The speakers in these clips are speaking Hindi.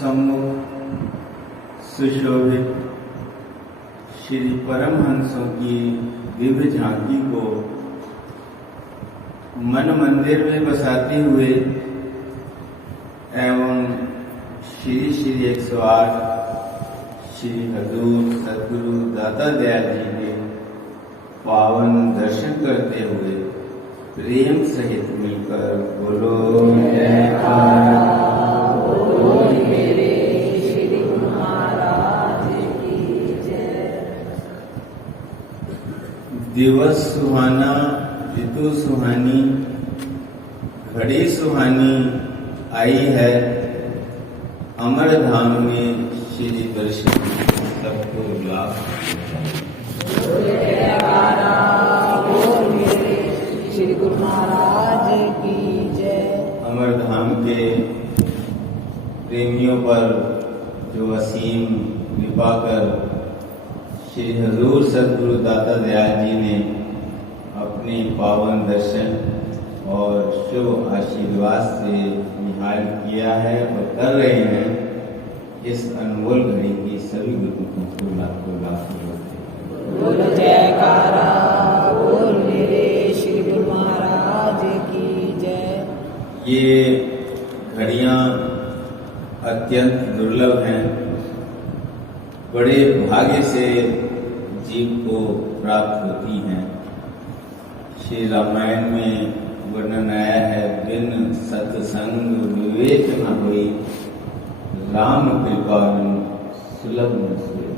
सम्मुख सुशोभित श्री परमहंसों की दिव्य झांकी को मन मंदिर में बसाते हुए एवं श्री 108 श्री हजूर सद्गुरु दाता दयाल जी के पावन दर्शन करते हुए प्रेम सहित मिलकर बोलो जयकारा, बोलो मेरे श्री महाराज की जय। दिवस सुहाना, ऋतु सुहानी, घड़ी सुहानी आई है। अमर धाम में श्री दर्शन सबको लाभ। श्री गुरु महाराज की जय। अमर धाम के प्रेमियों पर जो असीम कृपा कर श्री हजूर सद्गुरु दाता दयाल जी ने अपने पावन दर्शन और शुभ आशीर्वाद से निहाल किया है और कर रहे हैं, इस अनमोल घड़ी की सभी गुरुओं को लाख बोलो जयकारा, बोल मेरे श्री गुरु महाराज की जय। ये घड़ियां अत्यंत दुर्लभ हैं। बड़े भाग्य से जीव को प्राप्त होती हैं। श्री रामायण में वर्णन आया है, बिन सत्संग विवेक न होई, राम कृपा सुलभ न सोई।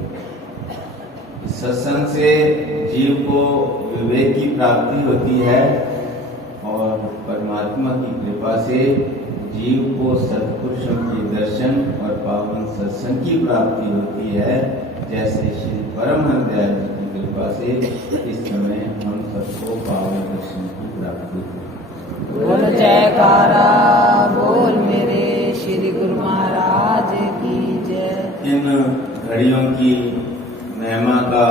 सत्संग से जीव को विवेक की प्राप्ति होती है और परमात्मा की कृपा से जीव को सत्पुरुषों के दर्शन और पावन सत्संग की प्राप्ति होती है। जैसे श्री परमहंस दयाल जी की कृपा से इस समय हम सबको पावन दर्शन की प्राप्ति होती है। बोल जयकारा, बोल मेरे श्री गुरु महाराज की जय। इन घड़ियों की महिमा का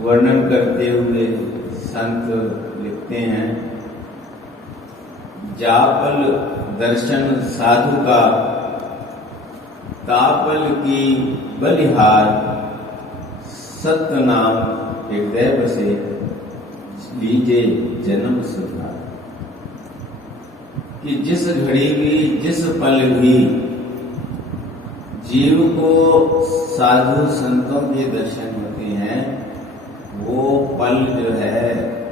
वर्णन करते हुए संत लिखते हैं, जापल दर्शन साधु का, तापल की बलिहार, सत्य नाम हृदय बसे, लीजे जन्म सुधार। कि जिस घड़ी की जिस पल भी जीव को साधु संतों के दर्शन होते हैं, वो पल जो है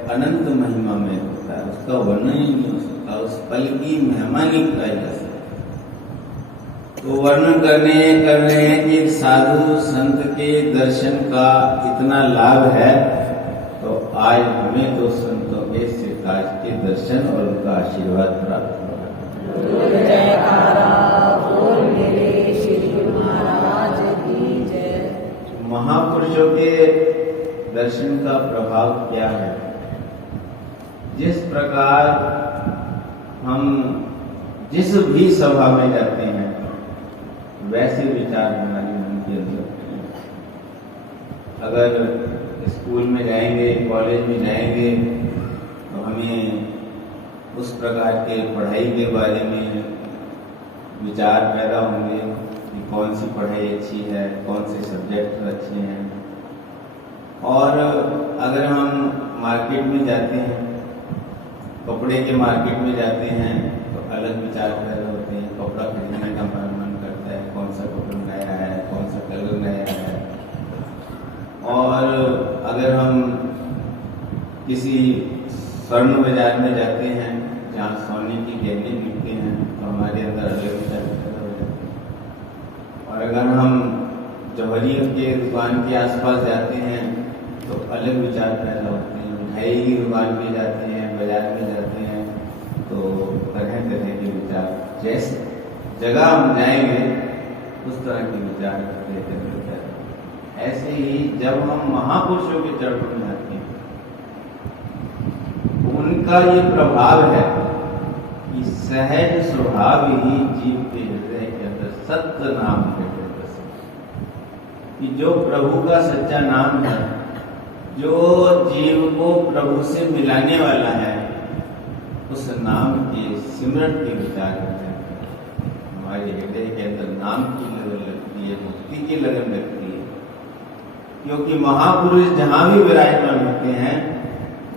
अनंत महिमा में होता है। उसका वर्णन ही नहीं हो सकता, उस पल की महिमा नहीं कराई जा सकती। तो वर्णन कर रहे हैं कि साधु संत के दर्शन का इतना लाभ है, तो आज हमें तो संतों के सिरताज के दर्शन और उनका आशीर्वाद प्राप्त हुआ। महापुरुषों के दर्शन का प्रभाव क्या है? जिस प्रकार हम जिस भी सभा में जाते हैं, वैसे विचार हमारे मन के अंदर। अगर स्कूल में जाएंगे, कॉलेज में जाएंगे, तो हमें उस प्रकार के पढ़ाई के बारे में विचार पैदा होंगे कि कौन सी पढ़ाई अच्छी है, कौन से सब्जेक्ट अच्छे हैं। और अगर हम मार्केट में जाते हैं, कपड़े के मार्केट में जाते हैं, तो अलग विचार पैदा होते हैं। कपड़ा खरीदने का मन करता है, कौन सा कपड़ा नया है, कौन सा कलर नया है। और अगर हम किसी स्वर्ण बाजार में जाते हैं, जहाँ सोने की गहने मिलते हैं, तो हमारे अंदर अलग विचार पैदा हो जाते हैं। और अगर हम जौहरियों के दुकान के आसपास जाते हैं, तो अलग विचार पैदा होते हैं। मिठाई की दुकान पे जाते हैं, बाजार में जाते हैं, तो तरह तरह के विचार, जैसे जगह हम जाएंगे उस तरह के विचार लेकर होता है। ऐसे ही जब हम महापुरुषों के चरणों में आते हैं, उनका ये प्रभाव है कि सहज स्वभाव ही जीव के हृदय के अंदर सत्य नाम हृदय बसे। कि जो प्रभु का सच्चा नाम है, जो जीव को प्रभु से मिलाने वाला है, उस नाम के सिमरन के विचार हमारे हृदय के अंदर नाम की लगन लगती है, भक्ति की लगन लगती है। क्योंकि महापुरुष जहां भी विराजमान होते हैं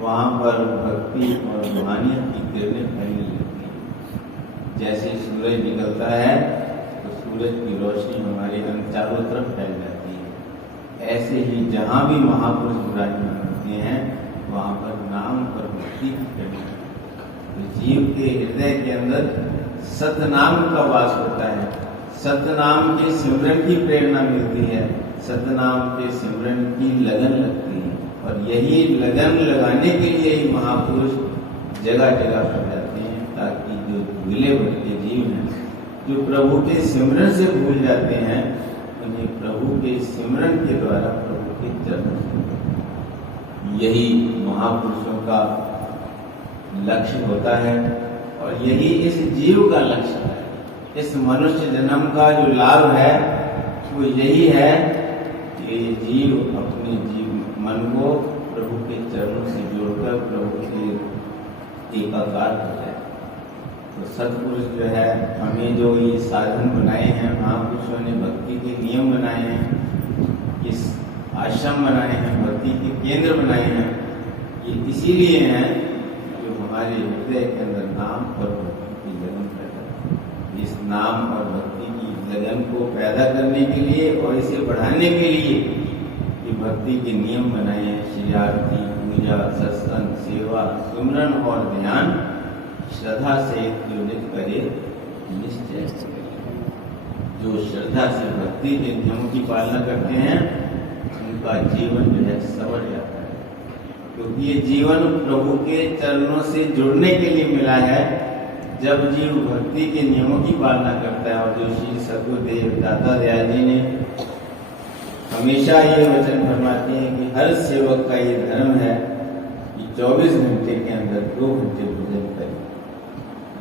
वहां पर भक्ति और रूहानियत की किरणें फैलने लगती है। जैसे सूरज निकलता है तो सूरज की रोशनी हमारे अंदर चारों तरफ फैल जाती है। ऐसे ही जहां भी महापुरुष विराजमान होते हैं वहां पर नाम और भक्ति की किरणें, तो जीव के हृदय के अंदर सतनाम का वास होता है। सतनाम के सिमरन की प्रेरणा मिलती है, सतनाम के सिमरन की लगन लगती है। और यही लगन लगाने के लिए ही महापुरुष जगह जगह पर जाते हैं, ताकि जो भूले भटके जीव हैं, जो प्रभु के सिमरन से भूल जाते हैं, उन्हें प्रभु के सिमरन के द्वारा प्रभु के चरण, यही महापुरुषों का लक्ष्य होता है। और यही इस जीव का लक्ष्य है। इस मनुष्य जन्म का जो लाभ है वो यही है कि ये जीव अपने जीव मन को प्रभु के चरणों से जोड़कर प्रभु के एकाकार हो जाए। तो सत्पुरुष जो है, हमें जो ये साधन बनाए हैं, महापुरुषों ने भक्ति के नियम बनाए हैं, इस आश्रम बनाए हैं, भक्ति के केंद्र बनाए हैं, ये इसीलिए हैं जो हमारे हृदय के अंदर नाम और भक्ति की लगन पैदा है। इस नाम और भक्ति की लगन को पैदा करने के लिए और इसे बढ़ाने के लिए ये भक्ति के नियम बनाए हैं। श्री आरती, पूजा, सत्संग, सेवा, सुमरन और ध्यान श्रद्धा से योजित करे निश्चय। जो श्रद्धा से भक्ति के नियमों की पालना करते हैं उनका जीवन जो है संवर जाता है, क्योंकि ये जीवन प्रभु के चरणों से जुड़ने के लिए मिला है। जब जीव भक्ति के नियमों की पालना करता है, और जो श्री सद्गुरुदेव दाता दयाल जी ने हमेशा ये वचन फरमाते हैं कि हर सेवक का ये धर्म है कि 24 घंटे के अंदर 2 घंटे भोजन करें।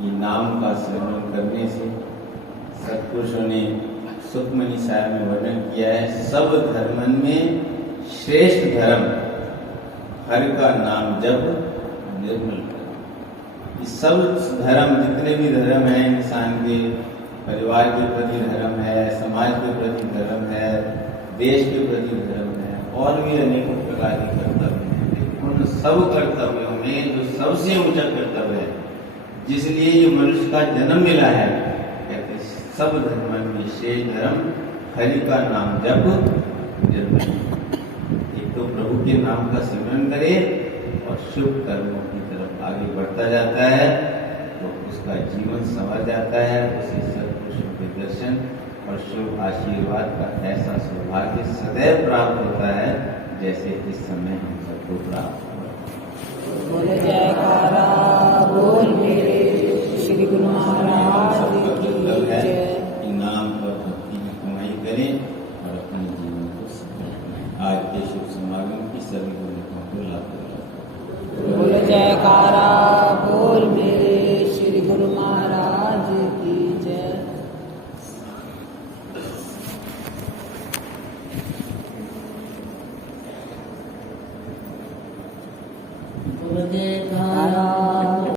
ये नाम का सेवन करने से सत्पुरुषों ने सुखमनी साहिब में वर्णन किया है, सब धर्मन में श्रेष्ठ धर्म हर का नाम जब निर्मल कर। सब धर्म, जितने भी धर्म हैं, इंसान के परिवार के प्रति धर्म है, समाज के प्रति धर्म है, देश के प्रति धर्म है, और भी अनेकों प्रकार के कर्तव्य हैं। लेकिन उन सब कर्तव्यों में जो सबसे ऊंचा कर्तव्य है, जिसलिए ये मनुष्य का जन्म मिला है, कहते सब धर्म में श्रेष्ठ धर्म हरि का नाम जप निर्मल। एक तो प्रभु के नाम का सिमरन करे और शुभ कर्मों की तरफ आगे बढ़ता जाता है, तो उसका जीवन संवर जाता है। उसे सत्पुरुषों के दर्शन और शुभ आशीर्वाद का ऐसा सौभाग्य सदैव प्राप्त होता है, जैसे इस समय हम सबको प्राप्त हुआ। बोल जयकारा बोल मेरे श्री गुरु महाराज की जय। नाम और भक्ति की कमाई करें और अपने जीवन को सफल बनाएं। आज के शुभ समागम की सभी